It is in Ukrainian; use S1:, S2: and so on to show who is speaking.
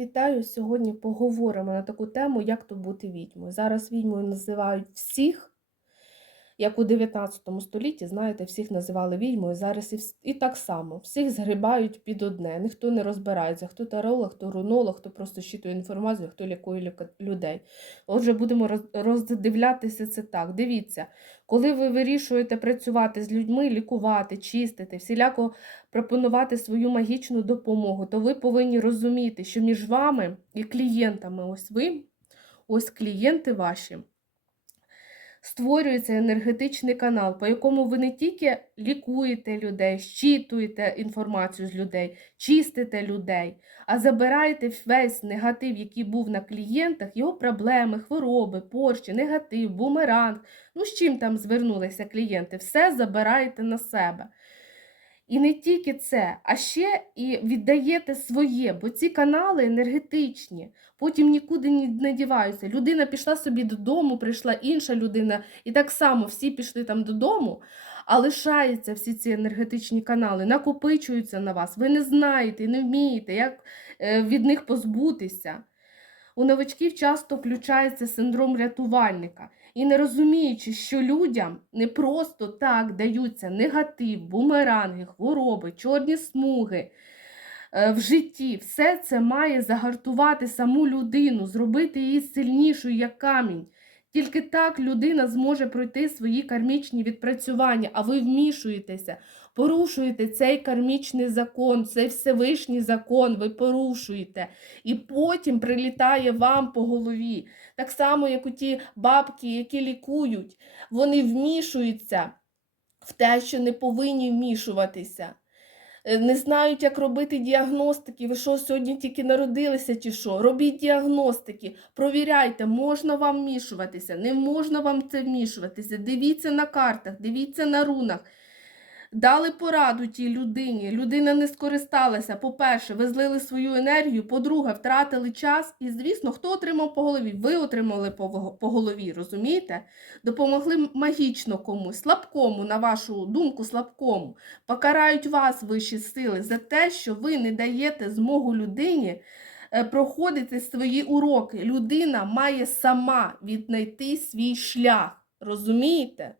S1: Вітаю! Сьогодні поговоримо на таку тему, як то бути відьмою. Зараз відьмою називають всіх, як у 19 столітті, знаєте, всіх називали відьмою. Зараз і, вс- і так само. Всіх згрібають під одне. Ніхто не розбирається, хто таролог, хто рунолог, хто просто щитує інформацію, хто лікує людей. Отже, будемо роз- роздивлятися це так. Дивіться, коли ви вирішуєте працювати з людьми, лікувати, чистити, всіляко пропонувати свою магічну допомогу, то ви повинні розуміти, що між вами і клієнтами, ось ви, ось клієнти ваші, створюється енергетичний канал, по якому ви не тільки лікуєте людей, щитуєте інформацію з людей, чистите людей, а забираєте весь негатив, який був на клієнтах, його проблеми, хвороби, порчі, негатив, бумеранг. Ну, з чим там звернулися клієнти, все забираєте на себе. І не тільки це, а ще і віддаєте своє, бо ці канали енергетичні, потім нікуди не діваються. Людина пішла собі додому, прийшла інша людина, і так само всі пішли там додому, а лишаються всі ці енергетичні канали, накопичуються на вас. Ви не знаєте, не вмієте, як е, від них позбутися. У новачків часто включається синдром рятувальника. І не розуміючи, що людям не просто так даються негатив, бумеранги, хвороби, чорні смуги е, в житті, все це має загартувати саму людину, зробити її сильнішою, як камінь. Тільки так людина зможе пройти свої кармічні відпрацювання, а ви вмішуєтеся, порушуєте цей кармічний закон, цей Всевишній закон, ви порушуєте. І потім прилітає вам по голові. Так само, як у ті бабки, які лікують, вони вмішуються в те, що не повинні вмішуватися. Е, Не знають, як робити діагностики. Ви що, сьогодні тільки народилися чи що? Робіть діагностики, провіряйте, можна вам вмішуватися, не можна вам це вмішуватися. Дивіться на картах, дивіться на рунах. Дали пораду тій людині, людина не скористалася. По-перше, ви злили свою енергію, по-друге, втратили час. І, звісно, хто отримав по голові? Ви отримали по, голові, розумієте? Допомогли магічно комусь, слабкому, на вашу думку, слабкому. Покарають вас вищі сили за те, що ви не даєте змогу людині е, проходити свої уроки. Людина має сама віднайти свій шлях. Розумієте?